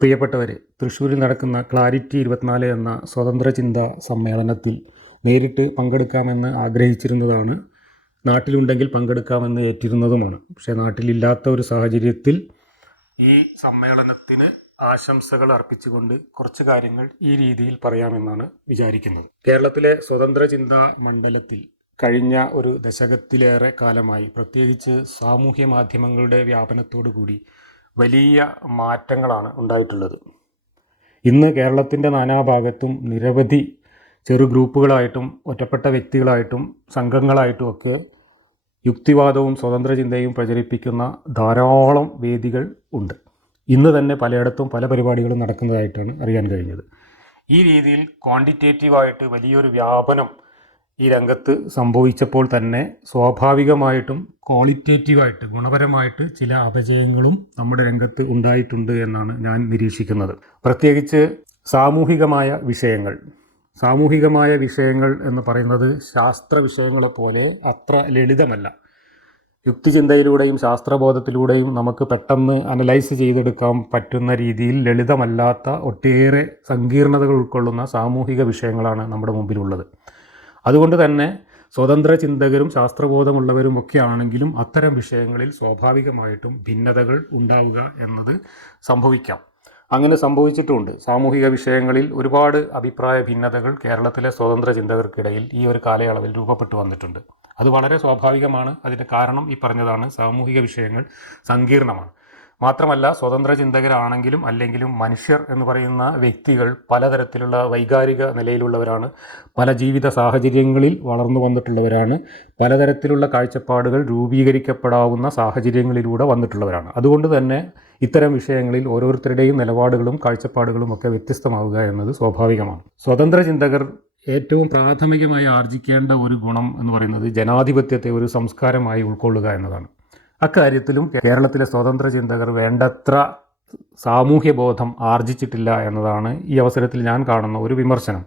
പ്രിയപ്പെട്ടവരെ തൃശ്ശൂരിൽ നടക്കുന്ന ക്ലാരിറ്റി ഇരുപത്തിനാല് എന്ന സ്വതന്ത്ര ചിന്താ സമ്മേളനത്തിൽ നേരിട്ട് പങ്കെടുക്കാമെന്ന് ആഗ്രഹിച്ചിരുന്നതാണ്. നാട്ടിലുണ്ടെങ്കിൽ പങ്കെടുക്കാമെന്ന് ഏറ്റിരുന്നതുമാണ്. പക്ഷേ നാട്ടിലില്ലാത്ത ഒരു സാഹചര്യത്തിൽ ഈ സമ്മേളനത്തിന് ആശംസകൾ അർപ്പിച്ചുകൊണ്ട് കുറച്ച് കാര്യങ്ങൾ ഈ രീതിയിൽ പറയാമെന്നാണ് വിചാരിക്കുന്നത്. കേരളത്തിലെ സ്വതന്ത്ര ചിന്താ മണ്ഡലത്തിൽ കഴിഞ്ഞ ഒരു ദശകത്തിലേറെ കാലമായി പ്രത്യേകിച്ച് സാമൂഹ്യ മാധ്യമങ്ങളുടെ വ്യാപനത്തോടു കൂടി വലിയ മാറ്റങ്ങളാണ് ഉണ്ടായിട്ടുള്ളത്. ഇന്ന് കേരളത്തിന്റെ നാനാഭാഗത്തും നിരവധി ചെറു ഗ്രൂപ്പുകളായിട്ടും ഒറ്റപ്പെട്ട വ്യക്തികളായിട്ടും സംഘങ്ങളായിട്ടും ഒക്കെ യുക്തിവാദവും സ്വതന്ത്ര ചിന്തയും പ്രചരിപ്പിക്കുന്ന ധാരാളം വേദികൾ ഉണ്ട്. ഇന്ന് തന്നെ പലയിടത്തും പല പരിപാടികളും നടക്കുന്നതായിട്ടാണ് അറിയാൻ കഴിഞ്ഞത്. ഈ രീതിയിൽ ക്വാണ്ടിറ്റേറ്റീവായിട്ട് വലിയൊരു വ്യാപനം ഈ രംഗത്ത് സംഭവിച്ചപ്പോൾ തന്നെ സ്വാഭാവികമായിട്ടും ക്വാളിറ്റേറ്റീവായിട്ട് ഗുണപരമായിട്ട് ചില അപജയങ്ങളും നമ്മുടെ രംഗത്ത് ഉണ്ടായിട്ടുണ്ട് എന്നാണ് ഞാൻ നിരീക്ഷിക്കുന്നത്. പ്രത്യേകിച്ച് സാമൂഹികമായ വിഷയങ്ങൾ. സാമൂഹികമായ വിഷയങ്ങൾ എന്ന് പറയുന്നത് ശാസ്ത്ര വിഷയങ്ങളെപ്പോലെ അത്ര ലളിതമല്ല. യുക്തിചിന്തയിലൂടെയും ശാസ്ത്രബോധത്തിലൂടെയും നമുക്ക് പെട്ടെന്ന് അനലൈസ് ചെയ്തെടുക്കാൻ പറ്റുന്ന രീതിയിൽ ലളിതമല്ലാത്ത ഒട്ടേറെ സങ്കീർണതകൾ ഉൾക്കൊള്ളുന്ന സാമൂഹിക വിഷയങ്ങളാണ് നമ്മുടെ മുമ്പിലുള്ളത്. അതുകൊണ്ട് തന്നെ സ്വതന്ത്ര ചിന്തകരും ശാസ്ത്രബോധമുള്ളവരും ഒക്കെ ആണെങ്കിലും അത്തരം വിഷയങ്ങളിൽ സ്വാഭാവികമായിട്ടും ഭിന്നതകൾ ഉണ്ടാവുക എന്നത് സംഭവിക്കാം. അങ്ങനെ സംഭവിച്ചിട്ടുണ്ട്. സാമൂഹിക വിഷയങ്ങളിൽ ഒരുപാട് അഭിപ്രായ ഭിന്നതകൾ കേരളത്തിലെ സ്വതന്ത്ര ചിന്തകർക്കിടയിൽ ഈ ഒരു കാലയളവിൽ രൂപപ്പെട്ടു വന്നിട്ടുണ്ട്. അത് വളരെ സ്വാഭാവികമാണ്. അതിന്റെ കാരണം ഈ പറഞ്ഞതാണ് സാമൂഹിക വിഷയങ്ങൾ സങ്കീർണമാണ്. മാത്രമല്ല സ്വതന്ത്ര ചിന്തകരാണെങ്കിലും അല്ലെങ്കിലും മനുഷ്യർ എന്ന് പറയുന്ന വ്യക്തികൾ പലതരത്തിലുള്ള വൈകാരിക നിലയിലുള്ളവരാണ്. പല ജീവിത സാഹചര്യങ്ങളിൽ വളർന്നു വന്നിട്ടുള്ളവരാണ്. പലതരത്തിലുള്ള കാഴ്ചപ്പാടുകൾ രൂപീകരിക്കപ്പെടാവുന്ന സാഹചര്യങ്ങളിലൂടെ വന്നിട്ടുള്ളവരാണ്. അതുകൊണ്ട് തന്നെ ഇത്തരം വിഷയങ്ങളിൽ ഓരോരുത്തരുടെയും നിലപാടുകളും കാഴ്ചപ്പാടുകളും ഒക്കെ വ്യത്യസ്തമാവുക എന്നത് സ്വാഭാവികമാണ്. സ്വതന്ത്ര ചിന്തകർ ഏറ്റവും പ്രാഥമികമായി ആർജിക്കേണ്ട ഒരു ഗുണം എന്ന് പറയുന്നത് ജനാധിപത്യത്തെ ഒരു സംസ്കാരമായി ഉൾക്കൊള്ളുക എന്നതാണ്. അക്കാര്യത്തിലും കേരളത്തിലെ സ്വതന്ത്ര ചിന്തകർ വേണ്ടത്ര സാമൂഹ്യ ബോധം ആർജിച്ചിട്ടില്ല എന്നതാണ് ഈ അവസരത്തിൽ ഞാൻ കാണുന്ന ഒരു വിമർശനം.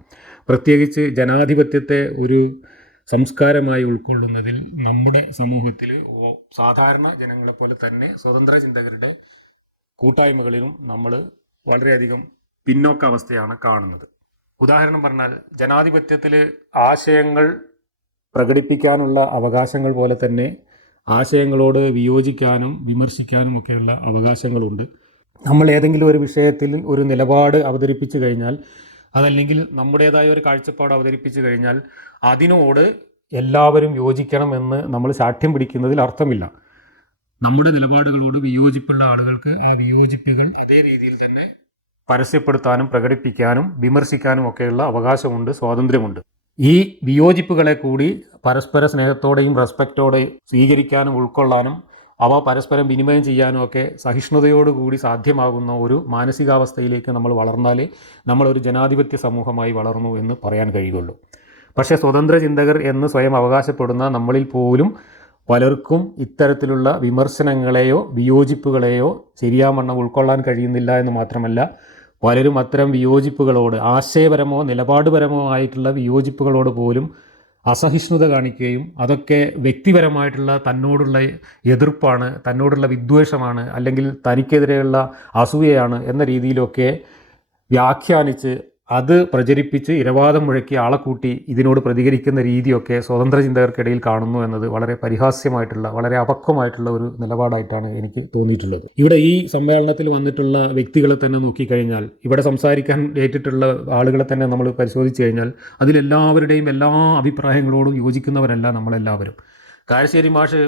പ്രത്യേകിച്ച് ജനാധിപത്യത്തെ ഒരു സംസ്കാരമായി ഉൾക്കൊള്ളുന്നതിൽ നമ്മുടെ സമൂഹത്തിൽ സാധാരണ ജനങ്ങളെപ്പോലെ തന്നെ സ്വതന്ത്ര ചിന്തകരുടെ കൂട്ടായ്മകളിലും നമ്മൾ വളരെയധികം പിന്നോക്ക അവസ്ഥയാണ് കാണുന്നത്. ഉദാഹരണം പറഞ്ഞാൽ ജനാധിപത്യത്തിൽ ആശയങ്ങൾ പ്രകടിപ്പിക്കാനുള്ള അവകാശങ്ങൾ പോലെ തന്നെ ആശയങ്ങളോട് വിയോജിക്കാനും വിമർശിക്കാനും ഒക്കെയുള്ള അവകാശങ്ങളുണ്ട്. നമ്മൾ ഏതെങ്കിലും ഒരു വിഷയത്തിൽ ഒരു നിലപാട് അവതരിപ്പിച്ചു കഴിഞ്ഞാൽ അതല്ലെങ്കിൽ നമ്മുടേതായ ഒരു കാഴ്ചപ്പാട് അവതരിപ്പിച്ചു കഴിഞ്ഞാൽ അതിനോട് എല്ലാവരും യോജിക്കണമെന്ന് നമ്മൾ സാഠ്യം പിടിക്കുന്നതിൽ അർത്ഥമില്ല. നമ്മുടെ നിലപാടുകളോട് വിയോജിപ്പുള്ള ആളുകൾക്ക് ആ വിയോജിപ്പുകൾ അതേ രീതിയിൽ തന്നെ പരസ്യപ്പെടുത്താനും പ്രകടിപ്പിക്കാനും വിമർശിക്കാനും ഒക്കെയുള്ള അവകാശമുണ്ട് സ്വാതന്ത്ര്യമുണ്ട്. ഈ വിയോജിപ്പുകളെ കൂടി പരസ്പര സ്നേഹത്തോടെയും റെസ്പെക്റ്റോടെയും സ്വീകരിക്കാനും ഉൾക്കൊള്ളാനും അവ പരസ്പരം വിനിമയം ചെയ്യാനും ഒക്കെ സഹിഷ്ണുതയോടുകൂടി സാധ്യമാകുന്ന ഒരു മാനസികാവസ്ഥയിലേക്ക് നമ്മൾ വളർന്നാലേ നമ്മളൊരു ജനാധിപത്യ സമൂഹമായി വളർന്നു എന്ന് പറയാൻ കഴിയുള്ളൂ പക്ഷേ സ്വതന്ത്ര ചിന്തകർ എന്ന് സ്വയം അവകാശപ്പെടുന്ന നമ്മളിൽ പോലും പലർക്കും ഇത്തരത്തിലുള്ള വിമർശനങ്ങളെയോ വിയോജിപ്പുകളെയോ ശരിയാവണ്ണം ഉൾക്കൊള്ളാൻ കഴിയുന്നില്ല എന്ന് മാത്രമല്ല പലരും അത്തരം വിയോജിപ്പുകളോട് ആശയപരമോ നിലപാടുപരമോ ആയിട്ടുള്ള വിയോജിപ്പുകളോട് പോലും അസഹിഷ്ണുത കാണിക്കുകയും അതൊക്കെ വ്യക്തിപരമായിട്ടുള്ള തന്നോടുള്ള എതിർപ്പാണ് തന്നോടുള്ള വിദ്വേഷമാണ് അല്ലെങ്കിൽ തനിക്കെതിരെയുള്ള അസൂയയാണ് എന്ന രീതിയിലൊക്കെ വ്യാഖ്യാനിച്ച് അത് പ്രചരിപ്പിച്ച് ഇരവാദം മുഴക്കി ആളെ കൂട്ടി ഇതിനോട് പ്രതികരിക്കുന്ന രീതിയൊക്കെ സ്വതന്ത്ര ചിന്തകർക്കിടയിൽ കാണുന്നു എന്നത് വളരെ പരിഹാസ്യമായിട്ടുള്ള വളരെ അപക്വമായിട്ടുള്ള ഒരു നിലപാടായിട്ടാണ് എനിക്ക് തോന്നിയിട്ടുള്ളത്. ഇവിടെ ഈ സമ്മേളനത്തിൽ വന്നിട്ടുള്ള വ്യക്തികളെ തന്നെ നോക്കിക്കഴിഞ്ഞാൽ ഇവിടെ സംസാരിക്കാൻ ഏറ്റിട്ടുള്ള ആളുകളെ തന്നെ നമ്മൾ പരിശോധിച്ച് കഴിഞ്ഞാൽ അതിലെല്ലാവരുടെയും എല്ലാ അഭിപ്രായങ്ങളോടും യോജിക്കുന്നവരല്ല നമ്മളെല്ലാവരും. കാഴ്ചേരി മാഷ്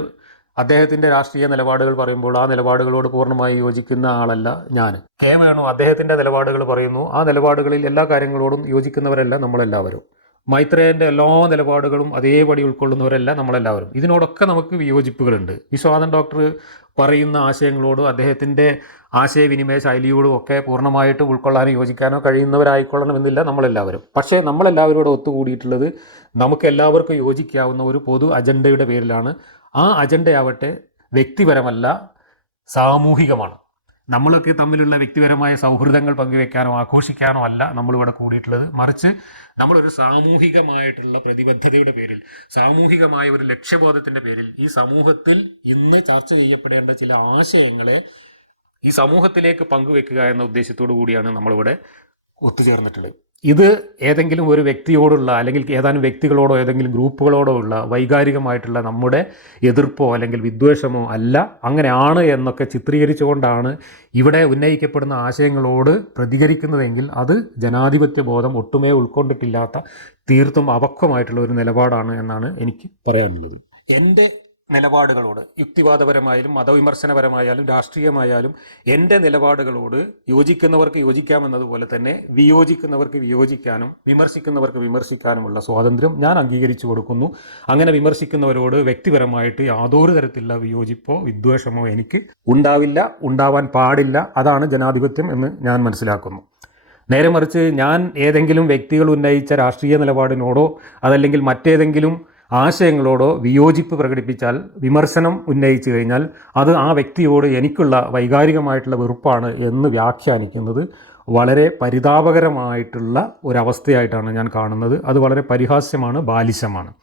അദ്ദേഹത്തിന്റെ രാഷ്ട്രീയ നിലപാടുകൾ പറയുമ്പോൾ ആ നിലപാടുകളോട് പൂർണമായി യോജിക്കുന്ന ആളല്ല ഞാൻ. കെ വേണു അദ്ദേഹത്തിന്റെ നിലപാടുകൾ പറയുന്നു. ആ നിലപാടുകളിൽ എല്ലാ കാര്യങ്ങളോടും യോജിക്കുന്നവരല്ല നമ്മളെല്ലാവരും. മൈത്രേയന്റെ എല്ലാ നിലപാടുകളും അതേപടി ഉൾക്കൊള്ളുന്നവരല്ല നമ്മളെല്ലാവരും. ഇതിനോടൊക്കെ നമുക്ക് വിയോജിപ്പുകളുണ്ട്. വിശ്വാസൻ ഡോക്ടർ പറയുന്ന ആശയങ്ങളോടും അദ്ദേഹത്തിന്റെ ആശയവിനിമയ ശൈലിയോടും ഒക്കെ പൂർണമായിട്ട് ഉൾക്കൊള്ളാനോ യോജിക്കാനോ കഴിയുന്നവരായിക്കൊള്ളണമെന്നില്ല നമ്മളെല്ലാവരും. പക്ഷേ നമ്മളെല്ലാവരോടും ഒത്തുകൂടിയിട്ടുള്ളത് നമുക്ക് എല്ലാവർക്കും യോജിക്കാവുന്ന ഒരു പൊതു അജണ്ടയുടെ പേരിലാണ് ആ അജണ്ടയാവട്ടെ വ്യക്തിപരമല്ല സാമൂഹികമാണ്. നമ്മളൊക്കെ തമ്മിലുള്ള വ്യക്തിപരമായ സൗഹൃദങ്ങൾ പങ്കുവെക്കാനോ ആഘോഷിക്കാനോ അല്ല നമ്മളിവിടെ കൂടിയിട്ടുള്ളത്. മറിച്ച് നമ്മളൊരു സാമൂഹികമായിട്ടുള്ള പ്രതിബദ്ധതയുടെ പേരിൽ സാമൂഹികമായ ഒരു ലക്ഷ്യബോധത്തിന്റെ പേരിൽ ഈ സമൂഹത്തിൽ ഇന്ന് ചർച്ച ചെയ്യപ്പെടേണ്ട ചില ആശയങ്ങളെ ഈ സമൂഹത്തിലേക്ക് പങ്കുവെക്കുക എന്ന ഉദ്ദേശത്തോടു കൂടിയാണ് നമ്മളിവിടെ ഒത്തുചേർന്നിട്ടുള്ളത്. ഇത് ഏതെങ്കിലും ഒരു വ്യക്തിയോടുള്ള അല്ലെങ്കിൽ ഏതാനും വ്യക്തികളോടോ ഏതെങ്കിലും ഗ്രൂപ്പുകളോടോ ഉള്ള വൈകാരികമായിട്ടുള്ള നമ്മുടെ എതിർപ്പോ അല്ലെങ്കിൽ വിദ്വേഷമോ അല്ല. അങ്ങനെയാണ് എന്നൊക്കെ ചിത്രീകരിച്ചുകൊണ്ടാണ് ഇവിടെ ഉന്നയിക്കപ്പെടുന്ന ആശയങ്ങളോട് പ്രതികരിക്കുന്നതെങ്കിൽ അത് ജനാധിപത്യ ബോധം ഒട്ടുമേ ഉൾക്കൊണ്ടിട്ടില്ലാത്ത തീർത്തും അപക്വമായിട്ടുള്ള ഒരു നിലപാടാണ് എന്നാണ് എനിക്ക് പറയാനുള്ളത്. എന്റെ നിലപാടുകളോട് യുക്തിവാദപരമായാലും മതവിമർശനപരമായാലും രാഷ്ട്രീയമായാലും എന്റെ നിലപാടുകളോട് യോജിക്കുന്നവർക്ക് യോജിക്കാമെന്നതുപോലെ തന്നെ വിയോജിക്കുന്നവർക്ക് വിയോജിക്കാനും വിമർശിക്കുന്നവർക്ക് വിമർശിക്കാനുമുള്ള സ്വാതന്ത്ര്യം ഞാൻ അംഗീകരിച്ചു കൊടുക്കുന്നു. അങ്ങനെ വിമർശിക്കുന്നവരോട് വ്യക്തിപരമായിട്ട് യാതൊരു തരത്തിലുള്ള വിയോജിപ്പോ വിദ്വേഷമോ എനിക്ക് ഉണ്ടാവില്ല ഉണ്ടാവാൻ പാടില്ല. അതാണ് ജനാധിപത്യം എന്ന് ഞാൻ മനസ്സിലാക്കുന്നു. നേരെ മറിച്ച് ഞാൻ ഏതെങ്കിലും വ്യക്തികൾ ഉന്നയിച്ച രാഷ്ട്രീയ നിലപാടിനോടോ അതല്ലെങ്കിൽ മറ്റേതെങ്കിലും ആശയങ്ങളോടോ വിയോജിപ്പ് പ്രകടിപ്പിച്ചാൽ വിമർശനം ഉന്നയിച്ചു കഴിഞ്ഞാൽ അത് ആ വ്യക്തിയോട് എനിക്കുള്ള വൈകാരികമായിട്ടുള്ള വെറുപ്പാണ് എന്ന് വ്യാഖ്യാനിക്കുന്നത് വളരെ പരിതാപകരമായിട്ടുള്ള ഒരവസ്ഥയായിട്ടാണ് ഞാൻ കാണുന്നത്. അത് വളരെ പരിഹാസ്യമാണ് ബാലിശമാണ്.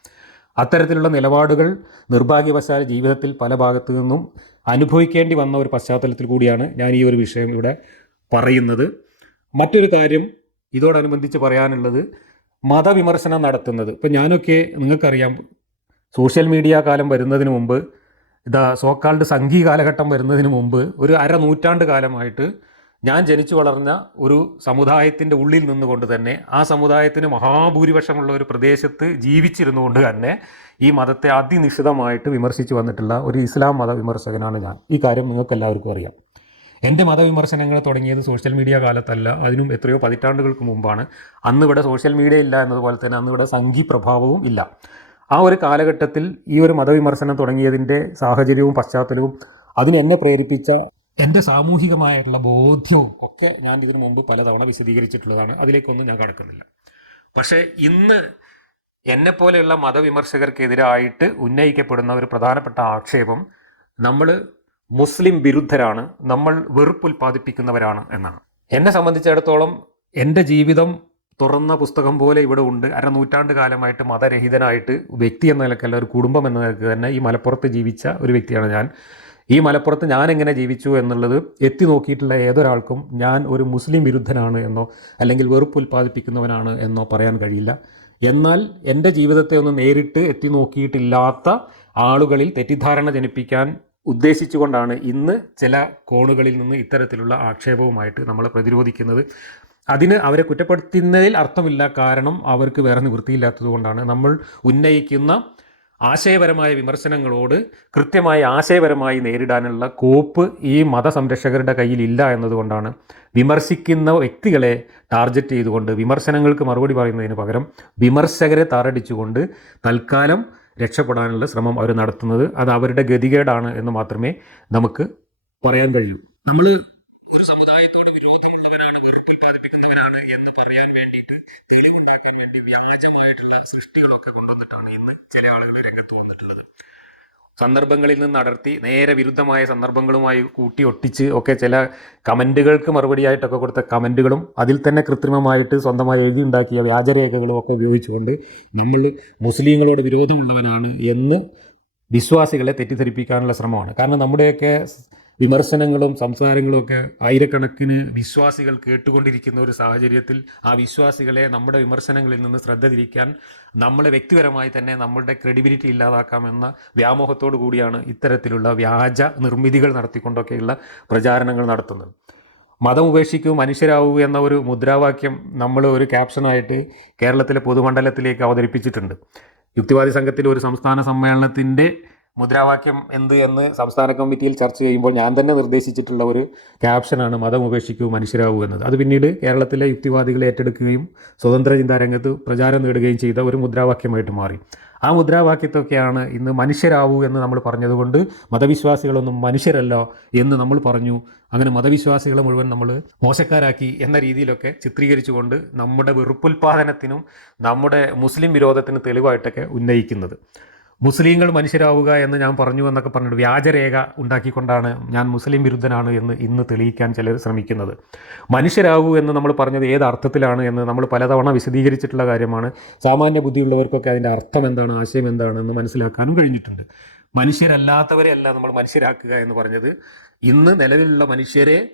അത്തരത്തിലുള്ള നിലപാടുകൾ നിർഭാഗ്യവശാൽ ജീവിതത്തിൽ പല ഭാഗത്തു നിന്നും അനുഭവിക്കേണ്ടി വന്ന ഒരു പശ്ചാത്തലത്തിൽ കൂടിയാണ് ഞാൻ ഈ ഒരു വിഷയം ഇവിടെ പറയുന്നത്. മറ്റൊരു കാര്യം ഇതോടനുബന്ധിച്ച് പറയാനുള്ളത് മതവിമർശനം നടത്തുന്നത്. ഇപ്പം ഞാനൊക്കെ നിങ്ങൾക്കറിയാം സോഷ്യൽ മീഡിയ കാലം വരുന്നതിന് മുമ്പ് ഇതാ സോക്കാൾഡ് സംഘി കാലഘട്ടം വരുന്നതിന് മുമ്പ് ഒരു അര നൂറ്റാണ്ട് കാലമായിട്ട് ഞാൻ ജനിച്ചു വളർന്ന ഒരു സമുദായത്തിന്റെ ഉള്ളിൽ നിന്നുകൊണ്ട് തന്നെ ആ സമുദായത്തിന് മഹാഭൂരിപക്ഷമുള്ള ഒരു പ്രദേശത്ത് ജീവിച്ചിരുന്നുകൊണ്ട് തന്നെ ഈ മതത്തെ അതിനിശിതമായിട്ട് വിമർശിച്ചു വന്നിട്ടുള്ള ഒരു ഇസ്ലാം മത വിമർശകനാണ് ഞാൻ. ഈ കാര്യം നിങ്ങൾക്ക് എല്ലാവർക്കും അറിയാം. എന്റെ മതവിമർശനങ്ങൾ തുടങ്ങിയത് സോഷ്യൽ മീഡിയ കാലത്തല്ല. അതിനും എത്രയോ പതിറ്റാണ്ടുകൾക്ക് മുമ്പാണ്. അന്ന് ഇവിടെ സോഷ്യൽ മീഡിയ ഇല്ല എന്നതുപോലെ തന്നെ അന്ന് ഇവിടെ സംഘി പ്രഭാവവും ഇല്ല. ആ ഒരു കാലഘട്ടത്തിൽ ഈ ഒരു മതവിമർശനം തുടങ്ങിയതിന്റെ സാഹചര്യവും പശ്ചാത്തലവും അതിന് എന്നെ പ്രേരിപ്പിച്ച എന്റെ സാമൂഹികമായിട്ടുള്ള ബോധ്യവും ഒക്കെ ഞാൻ ഇതിനു മുമ്പ് പലതവണ വിശദീകരിച്ചിട്ടുള്ളതാണ്. അതിലേക്കൊന്നും ഞാൻ കടക്കുന്നില്ല. പക്ഷേ ഇന്ന് എന്നെപ്പോലെയുള്ള മതവിമർശകർക്കെതിരായിട്ട് ഉന്നയിക്കപ്പെടുന്ന ഒരു പ്രധാനപ്പെട്ട ആക്ഷേപം നമ്മൾ മുസ്ലിം വിരുദ്ധരാണ് നമ്മൾ വെറുപ്പ് ഉൽപ്പാദിപ്പിക്കുന്നവരാണ് എന്നാണ്. എന്നെ സംബന്ധിച്ചിടത്തോളം എന്റെ ജീവിതം തുറന്ന പുസ്തകം പോലെ ഇവിടെ ഉണ്ട്. അര നൂറ്റാണ്ട് കാലമായിട്ട് മതരഹിതനായിട്ട് വ്യക്തി എന്ന നിലക്കല്ല ഒരു കുടുംബം എന്ന നിലയ്ക്ക് തന്നെ ഈ മലപ്പുറത്ത് ജീവിച്ച ഒരു വ്യക്തിയാണ് ഞാൻ. ഈ മലപ്പുറത്ത് ഞാൻ എങ്ങനെ ജീവിച്ചു എന്നുള്ളത് എത്തി നോക്കിയിട്ടുള്ള ഏതൊരാൾക്കും ഞാൻ ഒരു മുസ്ലിം വിരുദ്ധനാണ് എന്നോ അല്ലെങ്കിൽ വെറുപ്പ് ഉൽപ്പാദിപ്പിക്കുന്നവനാണ് എന്നോ പറയാൻ കഴിയില്ല. എന്നാൽ എന്റെ ജീവിതത്തെ ഒന്ന് നേരിട്ട് എത്തി നോക്കിയിട്ടില്ലാത്ത ആളുകളിൽ തെറ്റിദ്ധാരണ ജനിപ്പിക്കാൻ ഉദ്ദേശിച്ചുകൊണ്ടാണ് ഇന്ന് ചില കോണുകളിൽ നിന്ന് ഇത്തരത്തിലുള്ള ആക്ഷേപവുമായിട്ട് നമ്മൾ പ്രതിരോധിക്കുന്നത്. അതിന് അവരെ കുറ്റപ്പെടുത്തുന്നതിൽ അർത്ഥമില്ല. കാരണം അവർക്ക് വേറെ നിവൃത്തിയില്ലാത്തതുകൊണ്ടാണ്. നമ്മൾ ഉന്നയിക്കുന്ന ആശയപരമായ വിമർശനങ്ങളോട് കൃത്യമായി ആശയപരമായി നേരിടാനുള്ള കോപ്പ് ഈ മതസംരക്ഷകരുടെ കയ്യിലില്ല എന്നതുകൊണ്ടാണ്. വിമർശിക്കുന്ന വ്യക്തികളെ ടാർഗറ്റ് ചെയ്തുകൊണ്ട് വിമർശനങ്ങൾക്ക് മറുപടി പറയുന്നതിന് പകരം വിമർശകരെ താറടിച്ചുകൊണ്ട് തൽക്കാലം രക്ഷപ്പെടാനുള്ള ശ്രമം അവർ നടത്തുന്നത് അത് അവരുടെ ഗതികേടാണ് എന്ന് മാത്രമേ നമുക്ക് പറയാൻ കഴിയൂ. നമ്മൾ ഒരു സമുദായത്തോട് വിരോധമുള്ളവരാണ് വെറുപ്പ് ഉൽപ്പാദിപ്പിക്കുന്നവരാണ് എന്ന് പറയാൻ വേണ്ടിയിട്ട് തെളിവുണ്ടാക്കാൻ വേണ്ടി വ്യാജമായിട്ടുള്ള സൃഷ്ടികളൊക്കെ കൊണ്ടുവന്നിട്ടാണ് ഇന്ന് ചില ആളുകൾ രംഗത്ത് വന്നിട്ടുള്ളത്. സന്ദർഭങ്ങളിൽ നിന്ന് അടർത്തി നേരെ വിരുദ്ധമായ സന്ദർഭങ്ങളുമായി കൂട്ടി ഒട്ടിച്ച് ഒക്കെ ചില കമന്റുകൾക്ക് മറുപടിയായിട്ടൊക്കെ കൊടുത്ത കമന്റുകളും അതിൽ തന്നെ കൃത്രിമമായിട്ട് സ്വന്തമായി എഴുതി ഉണ്ടാക്കിയ വ്യാജരേഖകളും ഒക്കെ ഉപയോഗിച്ചുകൊണ്ട് നമ്മൾ മുസ്ലിങ്ങളോട് വിരോധമുള്ളവനാണ് എന്ന് വിശ്വാസികളെ തെറ്റിദ്ധരിപ്പിക്കാനുള്ള ശ്രമമാണ്. കാരണം നമ്മുടെയൊക്കെ വിമർശനങ്ങളും സംസാരങ്ങളും ഒക്കെ ആയിരക്കണക്കിന് വിശ്വാസികൾ കേട്ടുകൊണ്ടിരിക്കുന്ന ഒരു സാഹചര്യത്തിൽ ആ വിശ്വാസികളെ നമ്മുടെ വിമർശനങ്ങളിൽ നിന്ന് ശ്രദ്ധ തിരിക്കാൻ നമ്മളെ വ്യക്തിപരമായി തന്നെ നമ്മളുടെ ക്രെഡിബിലിറ്റി ഇല്ലാതാക്കാമെന്ന വ്യാമോഹത്തോടു കൂടിയാണ് ഇത്തരത്തിലുള്ള വ്യാജ നിർമ്മിതികൾ നടത്തിക്കൊണ്ടൊക്കെയുള്ള പ്രചാരണങ്ങൾ നടത്തുന്നത്. മതം ഉപേക്ഷിക്കൂ മനുഷ്യരാകൂ എന്ന ഒരു മുദ്രാവാക്യം നമ്മൾ ഒരു ക്യാപ്ഷനായിട്ട് കേരളത്തിലെ പൊതുമണ്ഡലത്തിലേക്ക് അവതരിപ്പിച്ചിട്ടുണ്ട്. യുക്തിവാദി സംഘത്തിലെ ഒരു സംസ്ഥാന സമ്മേളനത്തിന്റെ മുദ്രാവാക്യം എന്ത് എന്ന് സംസ്ഥാന കമ്മിറ്റിയിൽ ചർച്ച ചെയ്യുമ്പോൾ ഞാൻ തന്നെ നിർദ്ദേശിച്ചിട്ടുള്ള ഒരു ക്യാപ്ഷനാണ് മതം ഉപേക്ഷിക്കൂ മനുഷ്യരാകൂ എന്നത്. അത് പിന്നീട് കേരളത്തിലെ യുക്തിവാദികൾ ഏറ്റെടുക്കുകയും സ്വതന്ത്ര ചിന്താരംഗത്ത് പ്രചാരം നേടുകയും ചെയ്ത ഒരു മുദ്രാവാക്യമായിട്ട് മാറി. ആ മുദ്രാവാക്യത്തൊക്കെയാണ് ഇന്ന് മനുഷ്യരാവൂ എന്ന് നമ്മൾ പറഞ്ഞതുകൊണ്ട് മതവിശ്വാസികളൊന്നും മനുഷ്യരല്ലോ എന്ന് നമ്മൾ പറഞ്ഞു. അങ്ങനെ മതവിശ്വാസികളെ മുഴുവൻ നമ്മൾ മോശക്കാരാക്കി എന്ന രീതിയിലൊക്കെ ചിത്രീകരിച്ചുകൊണ്ട് നമ്മുടെ വെറുപ്പുൽപാദനത്തിനും നമ്മുടെ മുസ്ലിം വിരോധത്തിന് തെളിവായിട്ടൊക്കെ ഉന്നയിക്കുന്നത്. മുസ്ലിങ്ങൾ മനുഷ്യരാവുക എന്ന് ഞാൻ പറഞ്ഞു എന്നൊക്കെ പറഞ്ഞിട്ട് വ്യാജരേഖ ഉണ്ടാക്കിക്കൊണ്ടാണ് ഞാൻ മുസ്ലിം വിരുദ്ധനാണ് എന്ന് ഇന്ന് തെളിയിക്കാൻ ചിലർ ശ്രമിക്കുന്നത്. മനുഷ്യരാകൂ എന്ന് നമ്മൾ പറഞ്ഞത് ഏത് അർത്ഥത്തിലാണ് എന്ന് നമ്മൾ പലതവണ വിശദീകരിച്ചിട്ടുള്ള കാര്യമാണ്. സാമാന്യ ബുദ്ധിയുള്ളവർക്കൊക്കെ അതിന്റെ അർത്ഥം എന്താണ് ആശയം എന്താണ് എന്ന് മനസ്സിലാക്കാനും കഴിഞ്ഞിട്ടുണ്ട്. മനുഷ്യരല്ലാത്തവരെ അല്ല നമ്മൾ മനുഷ്യരാക്കുക എന്ന് പറഞ്ഞത്. ഇന്ന് നിലവിലുള്ള മനുഷ്യരെ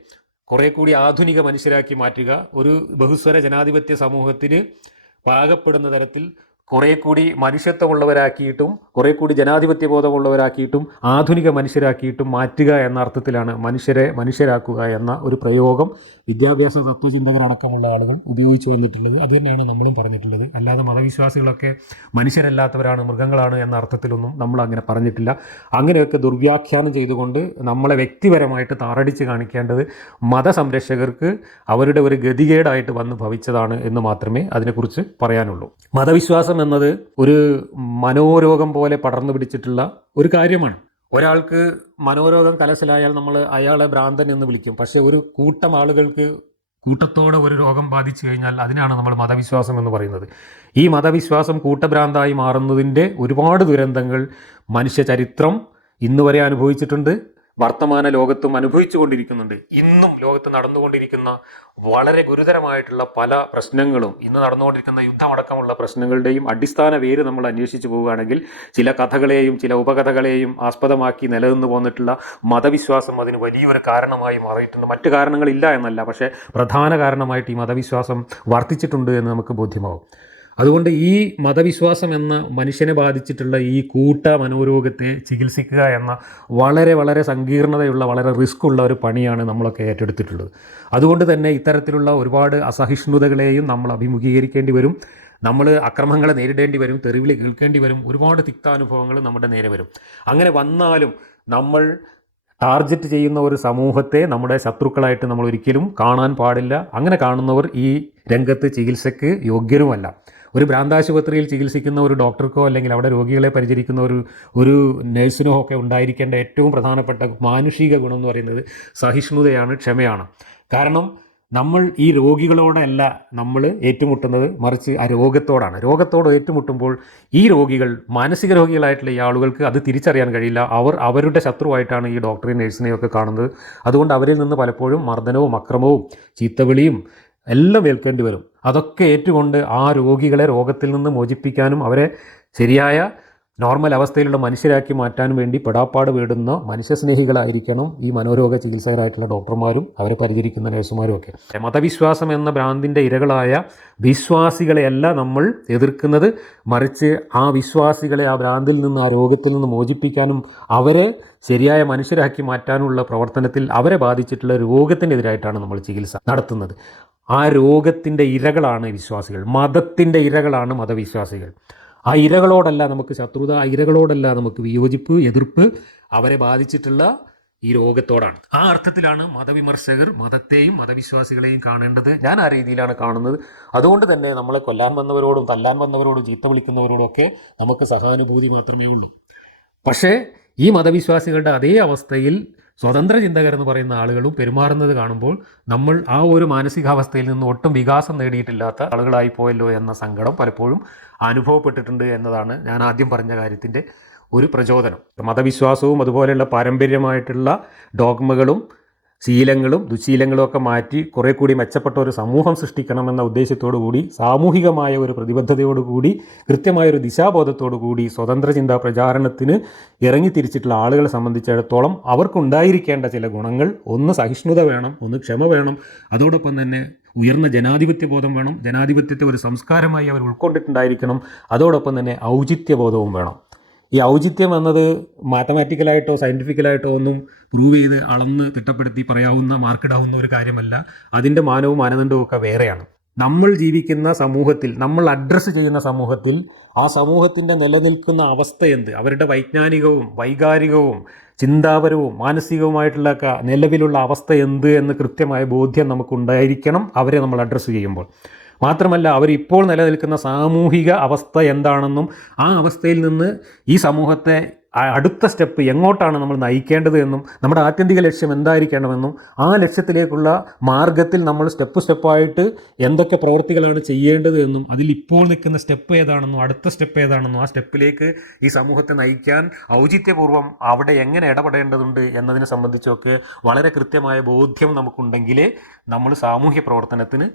കുറെ കൂടി ആധുനിക മനുഷ്യരാക്കി മാറ്റുക. ഒരു ബഹുസ്വര ജനാധിപത്യ സമൂഹത്തിന് പാകപ്പെടുന്ന തരത്തിൽ കുറെ കൂടി മനുഷ്യത്വമുള്ളവരാക്കിയിട്ടും കുറെ കൂടി ജനാധിപത്യ ബോധമുള്ളവരാക്കിയിട്ടും ആധുനിക മനുഷ്യരാക്കിയിട്ടും മാറ്റുക എന്ന അർത്ഥത്തിലാണ് മനുഷ്യരെ മനുഷ്യരാക്കുക എന്ന ഒരു പ്രയോഗം വിദ്യാഭ്യാസ തത്വചിന്തകരടക്കമുള്ള ആളുകൾ ഉപയോഗിച്ചു വന്നിട്ടുള്ളത്. അത് തന്നെയാണ് നമ്മളും പറഞ്ഞിട്ടുള്ളത്. അല്ലാതെ മതവിശ്വാസികളൊക്കെ മനുഷ്യരല്ലാത്തവരാണ് മൃഗങ്ങളാണ് എന്ന അർത്ഥത്തിലൊന്നും നമ്മൾ അങ്ങനെ പറഞ്ഞിട്ടില്ല. അങ്ങനെയൊക്കെ ദുർവ്യാഖ്യാനം ചെയ്തുകൊണ്ട് നമ്മളെ വ്യക്തിപരമായിട്ട് താറടിച്ച് കാണിക്കേണ്ടത് മതസംരക്ഷകർക്ക് അവരുടെ ഒരു ഗതികേടായിട്ട് വന്ന് ഭവിച്ചതാണ് എന്ന് മാത്രമേ അതിനെക്കുറിച്ച് പറയാനുള്ളൂ. മതവിശ്വാസം എന്നത് ഒരു മനോരോഗം പോലെ പടർന്നു പിടിച്ചിട്ടുള്ള ഒരു കാര്യമാണ്. ഒരാൾക്ക് മനോരോഗം കലശലായാൽ നമ്മൾ അയാളെ ഭ്രാന്തൻ എന്ന് വിളിക്കും. പക്ഷേ ഒരു കൂട്ടം ആളുകൾക്ക് കൂട്ടത്തോടെ ഒരു രോഗം ബാധിച്ചു കഴിഞ്ഞാൽ അതിനാണ് നമ്മൾ മതവിശ്വാസം എന്ന് പറയുന്നത്. ഈ മതവിശ്വാസം കൂട്ടഭ്രാന്തായി മാറുന്നതിന്റെ ഒരുപാട് ദുരന്തങ്ങൾ മനുഷ്യ ചരിത്രം ഇന്ന് വരെ അനുഭവിച്ചിട്ടുണ്ട്. വർത്തമാന ലോകത്തും അനുഭവിച്ചു കൊണ്ടിരിക്കുന്നുണ്ട്. ഇന്നും ലോകത്ത് നടന്നുകൊണ്ടിരിക്കുന്ന വളരെ ഗുരുതരമായിട്ടുള്ള പല പ്രശ്നങ്ങളും ഇന്ന് നടന്നുകൊണ്ടിരിക്കുന്ന യുദ്ധമടക്കമുള്ള പ്രശ്നങ്ങളുടെയും അടിസ്ഥാന വേര് നമ്മൾ അന്വേഷിച്ചു പോവുകയാണെങ്കിൽ ചില കഥകളെയും ചില ഉപകഥകളെയും ആസ്പദമാക്കി നിലനിന്ന് പോന്നിട്ടുള്ള മതവിശ്വാസം അതിന് വലിയൊരു കാരണമായി മാറിയിട്ടുണ്ട്. മറ്റു കാരണങ്ങളില്ല എന്നല്ല പക്ഷേ പ്രധാന കാരണമായിട്ട് ഈ മതവിശ്വാസം വർദ്ധിച്ചിട്ടുണ്ട് എന്ന് നമുക്ക് ബോധ്യമാവും അതുകൊണ്ട് ഈ മതവിശ്വാസം എന്ന മനുഷ്യനെ ബാധിച്ചിട്ടുള്ള ഈ കൂട്ട മനോരോഗത്തെ ചികിത്സിക്കുക എന്ന വളരെ വളരെ സങ്കീർണതയുള്ള വളരെ റിസ്ക് ഉള്ള ഒരു പണിയാണ് നമ്മളൊക്കെ ഏറ്റെടുത്തിട്ടുള്ളത്. അതുകൊണ്ട് തന്നെ ഇത്തരത്തിലുള്ള ഒരുപാട് അസഹിഷ്ണുതകളെയും നമ്മൾ അഭിമുഖീകരിക്കേണ്ടി വരും. നമ്മൾ അക്രമങ്ങളെ നേരിടേണ്ടി വരും തെറിവിളി കേൾക്കേണ്ടി വരും ഒരുപാട് തിക്താനുഭവങ്ങൾ നമ്മുടെ നേരെ വരും. അങ്ങനെ വന്നാലും നമ്മൾ ടാർജറ്റ് ചെയ്യുന്ന ഒരു സമൂഹത്തെ നമ്മുടെ ശത്രുക്കളായിട്ട് നമ്മൾ ഒരിക്കലും കാണാൻ പാടില്ല. അങ്ങനെ കാണുന്നവർ ഈ രംഗത്ത് ചികിത്സയ്ക്ക് യോഗ്യരുമല്ല. ഒരു ഭ്രാന്താശുപത്രിയിൽ ചികിത്സിക്കുന്ന ഒരു ഡോക്ടർക്കോ അല്ലെങ്കിൽ അവിടെ രോഗികളെ പരിചരിക്കുന്ന ഒരു ഒരു നഴ്സിനോ ഒക്കെ ഉണ്ടായിരിക്കേണ്ട ഏറ്റവും പ്രധാനപ്പെട്ട മാനുഷിക ഗുണം എന്ന് പറയുന്നത് സഹിഷ്ണുതയാണ് ക്ഷമയാണ്. കാരണം നമ്മൾ ഈ രോഗികളോടല്ല നമ്മൾ ഏറ്റുമുട്ടുന്നത് മറിച്ച് ആ രോഗത്തോടാണ്. രോഗത്തോട് ഏറ്റുമുട്ടുമ്പോൾ ഈ രോഗികൾ മാനസിക രോഗികളായിട്ടുള്ള ഈ ആളുകൾക്ക് അത് തിരിച്ചറിയാൻ കഴിയില്ല. അവർ അവരുടെ ശത്രുവായിട്ടാണ് ഈ ഡോക്ടറെയും നഴ്സിനെയും ഒക്കെ കാണുന്നത്. അതുകൊണ്ട് അവരിൽ നിന്ന് പലപ്പോഴും മർദ്ദനവും അക്രമവും ചീത്തവിളിയും എല്ലാം ഏൽക്കേണ്ടി വരും. അതൊക്കെ ഏറ്റുകൊണ്ട് ആ രോഗികളെ രോഗത്തിൽ നിന്ന് മോചിപ്പിക്കാനും അവരെ ശരിയായ നോർമൽ അവസ്ഥയിലുള്ള മനുഷ്യരാക്കി മാറ്റാൻ വേണ്ടി പെടാപ്പാട് വീടുന്ന മനുഷ്യസ്നേഹികളായിരിക്കണം ഈ മനോരോഗ ചികിത്സകരായിട്ടുള്ള ഡോക്ടർമാരും അവരെ പരിചരിക്കുന്ന നഴ്സുമാരും ഒക്കെ. മതവിശ്വാസം എന്ന ഭ്രാന്തിന്റെ ഇരകളായ വിശ്വാസികളെയല്ല നമ്മൾ എതിർക്കുന്നത്. മറിച്ച് ആ വിശ്വാസികളെ ആ ഭ്രാന്തിൽ നിന്ന് ആ രോഗത്തിൽ നിന്ന് മോചിപ്പിക്കാനും അവരെ ശരിയായ മനുഷ്യരാക്കി മാറ്റാനുള്ള പ്രവർത്തനത്തിൽ അവരെ ബാധിച്ചിട്ടുള്ള രോഗത്തിനെതിരായിട്ടാണ് നമ്മൾ ചികിത്സ നടത്തുന്നത്. ആ രോഗത്തിന്റെ ഇരകളാണ് വിശ്വാസികൾ. മതത്തിന്റെ ഇരകളാണ് മതവിശ്വാസികൾ. ആ ഇരകളോടല്ല നമുക്ക് ശത്രുത ആ ഇരകളോടല്ല നമുക്ക് വിയോജിപ്പ് എതിർപ്പ് അവരെ ബാധിച്ചിട്ടുള്ള ഈ രോഗത്തോടാണ്. ആ അർത്ഥത്തിലാണ് മതവിമർശകർ മതത്തെയും മതവിശ്വാസികളെയും കാണേണ്ടത്. ഞാൻ ആ രീതിയിലാണ് കാണുന്നത്. അതുകൊണ്ട് തന്നെ നമ്മളെ കൊല്ലാൻ വന്നവരോടും തല്ലാൻ വന്നവരോടും ചീത്ത വിളിക്കുന്നവരോടും ഒക്കെ നമുക്ക് സഹാനുഭൂതി മാത്രമേ ഉള്ളൂ. പക്ഷേ ഈ മതവിശ്വാസികളുടെ അതേ അവസ്ഥയിൽ സ്വതന്ത്ര ചിന്തകരെന്ന് പറയുന്ന ആളുകളും പെരുമാറുന്നത് കാണുമ്പോൾ നമ്മൾ ആ ഒരു മാനസികാവസ്ഥയിൽ നിന്ന് ഒട്ടും വികാസം നേടിയിട്ടില്ലാത്ത ആളുകളായി പോയല്ലോ എന്ന സങ്കടം പലപ്പോഴും അനുഭവപ്പെട്ടിട്ടുണ്ട് എന്നതാണ് ഞാൻ ആദ്യം പറഞ്ഞ കാര്യത്തിന്റെ ഒരു പ്രചോദനം. മതവിശ്വാസവും അതുപോലെയുള്ള പാരമ്പര്യമായിട്ടുള്ള ഡോഗ്മകളും ശീലങ്ങളും ദുശീലങ്ങളും ഒക്കെ മാറ്റി കുറെ കൂടി മെച്ചപ്പെട്ട ഒരു സമൂഹം സൃഷ്ടിക്കണമെന്ന ഉദ്ദേശത്തോടു കൂടി സാമൂഹികമായ ഒരു പ്രതിബദ്ധതയോടുകൂടി കൃത്യമായ ഒരു ദിശാബോധത്തോടു കൂടി സ്വതന്ത്ര ചിന്താ പ്രചാരണത്തിന് ഇറങ്ങി തിരിച്ചിട്ടുള്ള ആളുകളെ സംബന്ധിച്ചിടത്തോളം അവർക്കുണ്ടായിരിക്കേണ്ട ചില ഗുണങ്ങൾ ഒന്ന് സഹിഷ്ണുത വേണം ഒന്ന് ക്ഷമ വേണം അതോടൊപ്പം തന്നെ ഉയർന്ന ജനാധിപത്യ ബോധം വേണം ജനാധിപത്യത്തെ ഒരു സംസ്കാരമായി അവർ ഉൾക്കൊണ്ടിട്ടുണ്ടായിരിക്കണം അതോടൊപ്പം തന്നെ ഔചിത്യബോധവും വേണം. ഈ ഔചിത്യം എന്നത് മാത്തമാറ്റിക്കലായിട്ടോ സയന്റിഫിക്കലായിട്ടോ ഒന്നും പ്രൂവ് ചെയ്ത് അളന്ന് തിട്ടപ്പെടുത്തി പറയാവുന്ന മാർക്കിടാവുന്ന ഒരു കാര്യമല്ല. അതിന്റെ മാനവും മാനദണ്ഡവും ഒക്കെ വേറെയാണ്. നമ്മൾ ജീവിക്കുന്ന സമൂഹത്തിൽ നമ്മൾ അഡ്രസ്സ് ചെയ്യുന്ന സമൂഹത്തിൽ ആ സമൂഹത്തിന്റെ നിലനിൽക്കുന്ന അവസ്ഥ എന്ത്? അവരുടെ വൈജ്ഞാനികവും വൈകാരികവും ചിന്താപരവും മാനസികവുമായിട്ടുള്ള നിലവിലുള്ള അവസ്ഥ എന്ത് എന്ന് കൃത്യമായ ബോധ്യം നമുക്കുണ്ടായിരിക്കണം അവരെ നമ്മൾ അഡ്രസ്സ് ചെയ്യുമ്പോൾ. മാത്രമല്ല അവരിപ്പോൾ നിലനിൽക്കുന്ന സാമൂഹിക അവസ്ഥ എന്താണെന്നും ആ അവസ്ഥയിൽ നിന്ന് ഈ സമൂഹത്തെ അടുത്ത സ്റ്റെപ്പ് എങ്ങോട്ടാണ് നമ്മൾ നയിക്കേണ്ടത് എന്നും നമ്മുടെ ആത്യന്തിക ലക്ഷ്യം എന്തായിരിക്കണമെന്നും ആ ലക്ഷ്യത്തിലേക്കുള്ള മാർഗത്തിൽ നമ്മൾ സ്റ്റെപ്പ് സ്റ്റെപ്പായിട്ട് എന്തൊക്കെ പ്രവൃത്തികളാണ് ചെയ്യേണ്ടത് എന്നും അതിൽ ഇപ്പോൾ നിൽക്കുന്ന സ്റ്റെപ്പ് ഏതാണെന്നും അടുത്ത സ്റ്റെപ്പ് ഏതാണെന്നും ആ സ്റ്റെപ്പിലേക്ക് ഈ സമൂഹത്തെ നയിക്കാൻ ഔചിത്യപൂർവം അവിടെ എങ്ങനെ ഇടപെടേണ്ടതുണ്ട് എന്നതിനെ സംബന്ധിച്ചൊക്കെ വളരെ കൃത്യമായ ബോധ്യം നമുക്കുണ്ടെങ്കിലേ നമ്മൾ സാമൂഹ്യ പ്രവർത്തനത്തിന്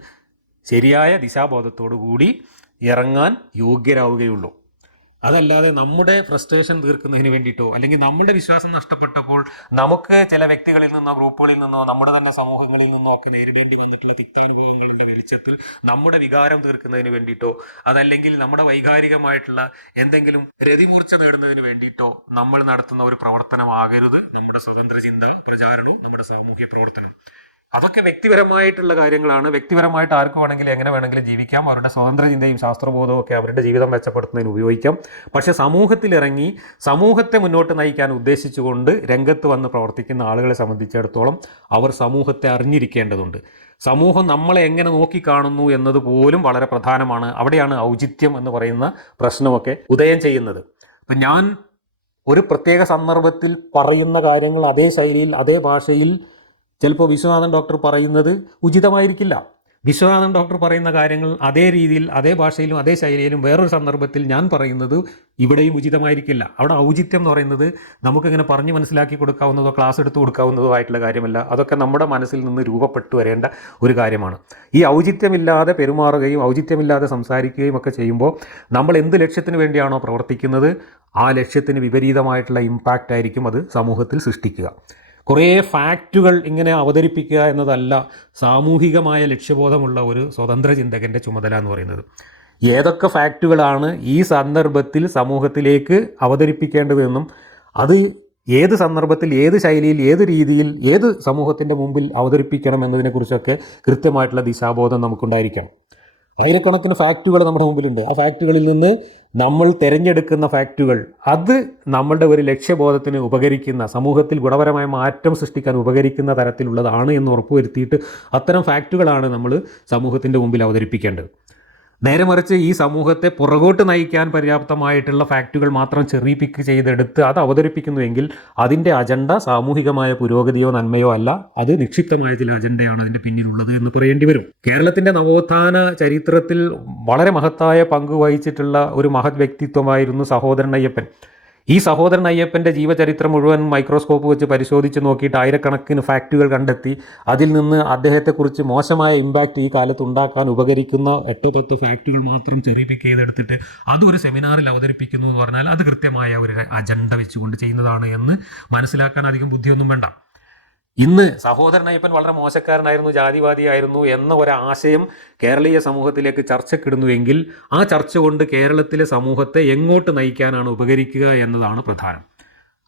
ശരിയായ ദിശാബോധത്തോടു കൂടി ഇറങ്ങാൻ യോഗ്യരാവുകയുള്ളൂ. അതല്ലാതെ നമ്മുടെ ഫ്രസ്ട്രേഷൻ തീർക്കുന്നതിന് വേണ്ടിയിട്ടോ അല്ലെങ്കിൽ നമ്മുടെ വിശ്വാസം നഷ്ടപ്പെട്ടപ്പോൾ നമുക്ക് ചില വ്യക്തികളിൽ നിന്നോ ഗ്രൂപ്പുകളിൽ നിന്നോ നമ്മുടെ തന്നെ സമൂഹങ്ങളിൽ നിന്നോ ഒക്കെ നേരിടേണ്ടി വന്നിട്ടുള്ള തിക്താനുഭവങ്ങളുടെ വെളിച്ചത്തിൽ നമ്മുടെ വികാരം തീർക്കുന്നതിന് വേണ്ടിയിട്ടോ അതല്ലെങ്കിൽ നമ്മുടെ വൈകാരികമായിട്ടുള്ള എന്തെങ്കിലും രതിമൂർച്ച നേടുന്നതിന് വേണ്ടിയിട്ടോ നമ്മൾ നടത്തുന്ന ഒരു പ്രവർത്തനമാകരുത്. നമ്മുടെ സ്വതന്ത്ര ചിന്ത പ്രചാരണവും നമ്മുടെ സാമൂഹ്യ പ്രവർത്തനം. അതൊക്കെ വ്യക്തിപരമായിട്ടുള്ള കാര്യങ്ങളാണ്. വ്യക്തിപരമായിട്ട് ആർക്ക് വേണമെങ്കിലും എങ്ങനെ വേണമെങ്കിലും ജീവിക്കാം. അവരുടെ സ്വതന്ത്ര ചിന്തയും ശാസ്ത്രബോധവും ഒക്കെ അവരുടെ ജീവിതം മെച്ചപ്പെടുത്തുന്നതിന് ഉപയോഗിക്കാം. പക്ഷേ സമൂഹത്തിലിറങ്ങി സമൂഹത്തെ മുന്നോട്ട് നയിക്കാൻ ഉദ്ദേശിച്ചുകൊണ്ട് രംഗത്ത് വന്ന് പ്രവർത്തിക്കുന്ന ആളുകളെ സംബന്ധിച്ചിടത്തോളം അവർ സമൂഹത്തെ അറിഞ്ഞിരിക്കേണ്ടതുണ്ട്. സമൂഹം നമ്മളെ എങ്ങനെ നോക്കിക്കാണുന്നു എന്നത് പോലും വളരെ പ്രധാനമാണ്. അവിടെയാണ് ഔചിത്യം എന്ന് പറയുന്ന പ്രശ്നമൊക്കെ ഉദയം ചെയ്യുന്നത്. അപ്പം ഞാൻ ഒരു പ്രത്യേക സന്ദർഭത്തിൽ പറയുന്ന കാര്യങ്ങൾ അതേ ശൈലിയിൽ അതേ ഭാഷയിൽ ചിലപ്പോൾ വിശ്വനാഥൻ ഡോക്ടർ പറയുന്നത് ഉചിതമായിരിക്കില്ല. വിശ്വനാഥൻ ഡോക്ടർ പറയുന്ന കാര്യങ്ങൾ അതേ രീതിയിൽ അതേ ഭാഷയിലും അതേ ശൈലിയിലും വേറൊരു സന്ദർഭത്തിൽ ഞാൻ പറയുന്നത് ഇവിടെയും ഉചിതമായിരിക്കില്ല. അവിടെ ഔചിത്യം എന്ന് പറയുന്നത് നമുക്കിങ്ങനെ പറഞ്ഞ് മനസ്സിലാക്കി കൊടുക്കാവുന്നതോ ക്ലാസ് എടുത്ത് കൊടുക്കാവുന്നതോ ആയിട്ടുള്ള കാര്യമല്ല. അതൊക്കെ നമ്മുടെ മനസ്സിൽ നിന്ന് രൂപപ്പെട്ടു വരേണ്ട ഒരു കാര്യമാണ്. ഈ ഔചിത്യമില്ലാതെ പെരുമാറുകയും ഔചിത്യമില്ലാതെ സംസാരിക്കുകയും ഒക്കെ ചെയ്യുമ്പോൾ നമ്മൾ എന്ത് ലക്ഷ്യത്തിന് വേണ്ടിയാണോ പ്രവർത്തിക്കുന്നത്? ആ ലക്ഷ്യത്തിന് വിപരീതമായിട്ടുള്ള ഇമ്പാക്റ്റ് ആയിരിക്കും അത് സമൂഹത്തിൽ സൃഷ്ടിക്കുക. കുറേ ഫാക്റ്റുകൾ ഇങ്ങനെ അവതരിപ്പിക്കുക എന്നതല്ല സാമൂഹികമായ ലക്ഷ്യബോധമുള്ള ഒരു സ്വതന്ത്ര ചിന്തകന്റെ ചുമതല എന്ന് പറയുന്നത്. ഏതൊക്കെ ഫാക്റ്റുകളാണ് ഈ സന്ദർഭത്തിൽ സമൂഹത്തിലേക്ക് അവതരിപ്പിക്കേണ്ടതെന്നും അത് ഏത് സന്ദർഭത്തിൽ ഏത് ശൈലിയിൽ ഏത് രീതിയിൽ ഏത് സമൂഹത്തിന്റെ മുമ്പിൽ അവതരിപ്പിക്കണം എന്നതിനെക്കുറിച്ചൊക്കെ കൃത്യമായിട്ടുള്ള ദിശാബോധം നമുക്കുണ്ടായിരിക്കണം. ആയിരക്കണക്കിന് ഫാക്റ്റുകൾ നമ്മുടെ മുമ്പിലുണ്ട്. ആ ഫാക്റ്റുകളിൽ നിന്ന് നമ്മൾ തിരഞ്ഞെടുക്കുന്ന ഫാക്റ്റുകൾ അത് നമ്മളുടെ ഒരു ലക്ഷ്യബോധത്തിന് ഉപകരിക്കുന്ന സമൂഹത്തിൽ ഗുണപരമായ മാറ്റം സൃഷ്ടിക്കാൻ ഉപകരിക്കുന്ന തരത്തിലുള്ളതാണ് എന്ന് ഉറപ്പുവരുത്തിയിട്ട് അത്തരം ഫാക്റ്റുകളാണ് നമ്മൾ സമൂഹത്തിന്റെ മുമ്പിൽ അവതരിപ്പിക്കേണ്ടത്. നേരെ മറിച്ച് ഈ സമൂഹത്തെ പുറകോട്ട് നയിക്കാൻ പര്യാപ്തമായിട്ടുള്ള ഫാക്റ്റുകൾ മാത്രം ചെറിയ പിക്ക് ചെയ്തെടുത്ത് അത് അവതരിപ്പിക്കുന്നുവെങ്കിൽ അതിന്റെ അജണ്ട സാമൂഹികമായ പുരോഗതിയോ നന്മയോ അല്ല. അത് നിക്ഷിപ്തമായ ചില അജണ്ടയാണ് അതിന്റെ പിന്നിലുള്ളത് എന്ന് പറയേണ്ടി വരും. കേരളത്തിന്റെ നവോത്ഥാന ചരിത്രത്തിൽ വളരെ മഹത്തായ പങ്ക് വഹിച്ചിട്ടുള്ള ഒരു മഹത് വ്യക്തിത്വമായിരുന്നു സഹോദരൻ അയ്യപ്പൻ. ഈ സഹോദരൻ അയ്യപ്പന്റെ ജീവചരിത്രം മുഴുവൻ മൈക്രോസ്കോപ്പ് വെച്ച് പരിശോധിച്ച് നോക്കിയിട്ട് ആയിരക്കണക്കിന് ഫാക്റ്റുകൾ കണ്ടെത്തി. അതിൽ നിന്ന് അദ്ദേഹത്തെക്കുറിച്ച് മോശമായ ഇമ്പാക്റ്റ് ഈ കാലത്ത് ഉണ്ടാക്കാൻ ഉപകരിക്കുന്ന എട്ടോ പത്ത് ഫാക്റ്റുകൾ മാത്രം ചെറിയ പിക്ക് ചെയ്തെടുത്തിട്ട് അതൊരു സെമിനാറിൽ അവതരിപ്പിക്കുന്നു എന്ന് പറഞ്ഞാൽ അത് കൃത്യമായ ഒരു അജണ്ട വെച്ചുകൊണ്ട് ചെയ്യുന്നതാണ് എന്ന് മനസ്സിലാക്കാൻ അധികം ബുദ്ധിയൊന്നും വേണ്ട. ഇന്ന് സഹോദരൻ അയ്യപ്പൻ വളരെ മോശക്കാരനായിരുന്നു ജാതിവാദിയായിരുന്നു എന്ന ഒരാശയം കേരളീയ സമൂഹത്തിലേക്ക് ചർച്ചക്കിടുന്നുവെങ്കിൽ ആ ചർച്ച കൊണ്ട് കേരളത്തിലെ സമൂഹത്തെ എങ്ങോട്ട് നയിക്കാനാണ് ഉപകരിക്കുക എന്നതാണ് പ്രധാനം.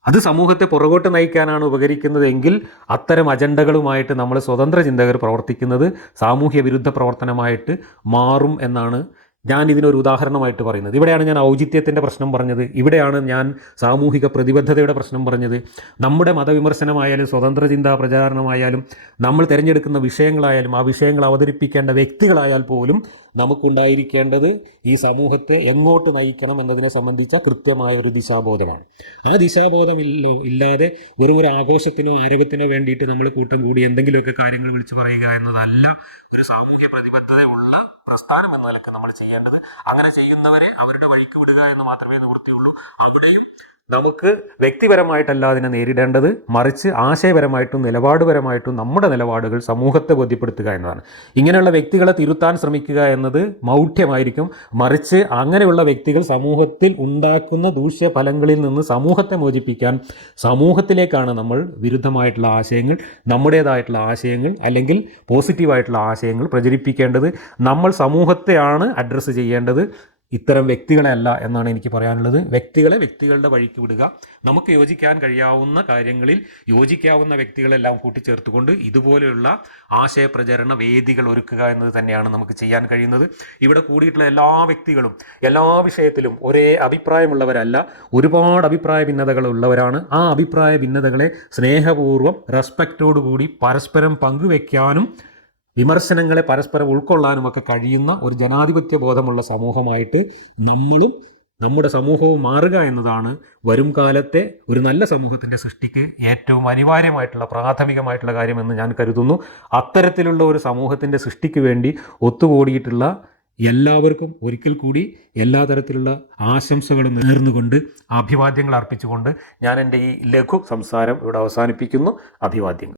അത് സമൂഹത്തെ പുറകോട്ട് നയിക്കാനാണ് ഉപകരിക്കുന്നതെങ്കിൽ അത്തരം അജണ്ടകളുമായിട്ട് നമ്മൾ സ്വതന്ത്ര ചിന്തകർ പ്രവർത്തിക്കുന്നത് സാമൂഹ്യ വിരുദ്ധ പ്രവർത്തനമായിട്ട് മാറും എന്നാണ് ഞാൻ ഇതിനൊരു ഉദാഹരണമായിട്ട് പറയുന്നത്. ഇവിടെയാണ് ഞാൻ ഔചിത്യത്തിന്റെ പ്രശ്നം പറഞ്ഞത്. ഇവിടെയാണ് ഞാൻ സാമൂഹിക പ്രതിബദ്ധതയുടെ പ്രശ്നം പറഞ്ഞത്. നമ്മുടെ മതവിമർശനമായാലും സ്വതന്ത്ര ചിന്താ പ്രചാരണമായാലും നമ്മൾ തിരഞ്ഞെടുക്കുന്ന വിഷയങ്ങളായാലും ആ വിഷയങ്ങൾ അവതരിപ്പിക്കേണ്ട വ്യക്തികളായാൽ പോലും നമുക്കുണ്ടായിരിക്കേണ്ടത് ഈ സമൂഹത്തെ എങ്ങോട്ട് നയിക്കണം എന്നതിനെ സംബന്ധിച്ച കൃത്യമായ ഒരു ദിശാബോധമാണ്. ആ ദിശാബോധം ഇല്ല ഇല്ലാതെ വെറും ഒരു ആഘോഷത്തിനോ ആരോഗ്യത്തിനോ വേണ്ടിയിട്ട് നമ്മൾ കൂട്ടം കൂടി എന്തെങ്കിലുമൊക്കെ കാര്യങ്ങൾ വിളിച്ചു പറയുക എന്നതല്ല ഒരു സാമൂഹ്യ പ്രതിബദ്ധതയുള്ള പ്രസ്ഥാനം എന്ന നിലയ്ക്ക് നമ്മൾ ചെയ്യേണ്ടത്. അങ്ങനെ ചെയ്യുന്നവരെ അവരുടെ വഴിക്ക് വിടുക എന്ന് മാത്രമേ നിവൃത്തിയുള്ളൂ. അവിടെയും നമുക്ക് വ്യക്തിപരമായിട്ടല്ല അതിനെ നേരിടേണ്ടത് മറിച്ച് ആശയപരമായിട്ടും നിലപാടുപരമായിട്ടും നമ്മുടെ നിലപാടുകൾ സമൂഹത്തെ ബോധ്യപ്പെടുത്തുക എന്നതാണ്. ഇങ്ങനെയുള്ള വ്യക്തികളെ തിരുത്താൻ ശ്രമിക്കുക എന്നത് മൗഢ്യമായിരിക്കും. മറിച്ച് അങ്ങനെയുള്ള വ്യക്തികൾ സമൂഹത്തിൽ ഉണ്ടാക്കുന്ന ദൂഷ്യഫലങ്ങളിൽ നിന്ന് സമൂഹത്തെ മോചിപ്പിക്കാൻ സമൂഹത്തിലേക്കാണ് നമ്മൾ വിരുദ്ധമായിട്ടുള്ള ആശയങ്ങൾ നമ്മുടേതായിട്ടുള്ള ആശയങ്ങൾ അല്ലെങ്കിൽ പോസിറ്റീവായിട്ടുള്ള ആശയങ്ങൾ പ്രചരിപ്പിക്കേണ്ടത്. നമ്മൾ സമൂഹത്തെയാണ് അഡ്രസ്സ് ചെയ്യേണ്ടത്. ഇത്തരം വ്യക്തികളെ അല്ല എന്നാണ് എനിക്ക് പറയാനുള്ളത്. വ്യക്തികളെ വ്യക്തികളുടെ വഴിക്ക് വിടുക. നമുക്ക് യോജിക്കാൻ കഴിയാവുന്ന കാര്യങ്ങളിൽ യോജിക്കാവുന്ന വ്യക്തികളെല്ലാം കൂട്ടിച്ചേർത്തുകൊണ്ട് ഇതുപോലെയുള്ള ആശയപ്രചരണ വേദികൾ ഒരുക്കുക എന്നത് തന്നെയാണ് നമുക്ക് ചെയ്യാൻ കഴിയുന്നത്. ഇവിടെ കൂടിയിട്ടുള്ള എല്ലാ വ്യക്തികളും എല്ലാ വിഷയത്തിലും ഒരേ അഭിപ്രായമുള്ളവരല്ല. ഒരുപാട് അഭിപ്രായ ഭിന്നതകൾ ഉള്ളവരാണ്. ആ അഭിപ്രായ ഭിന്നതകളെ സ്നേഹപൂർവം റെസ്പെക്റ്റോടുകൂടി പരസ്പരം പങ്കുവെക്കാനും വിമർശനങ്ങളെ പരസ്പരം ഉൾക്കൊള്ളാനുമൊക്കെ കഴിയുന്ന ഒരു ജനാധിപത്യ ബോധമുള്ള സമൂഹമായിട്ട് നമ്മളും നമ്മുടെ സമൂഹവും മാറുക എന്നതാണ് വരും കാലത്തെ ഒരു നല്ല സമൂഹത്തിന്റെ സൃഷ്ടിക്ക് ഏറ്റവും അനിവാര്യമായിട്ടുള്ള പ്രാഥമികമായിട്ടുള്ള കാര്യമെന്ന് ഞാൻ കരുതുന്നു. അത്തരത്തിലുള്ള ഒരു സമൂഹത്തിന്റെ സൃഷ്ടിക്ക് വേണ്ടി ഒത്തുകൂടിയിട്ടുള്ള എല്ലാവർക്കും ഒരിക്കൽ കൂടി എല്ലാ തരത്തിലുള്ള ആശംസകളും നേർന്നുകൊണ്ട് അഭിവാദ്യങ്ങൾ അർപ്പിച്ചുകൊണ്ട് ഞാൻ എന്റെ ഈ ലഘു സംസാരം ഇവിടെ അവസാനിപ്പിക്കുന്നു. അഭിവാദ്യങ്ങൾ.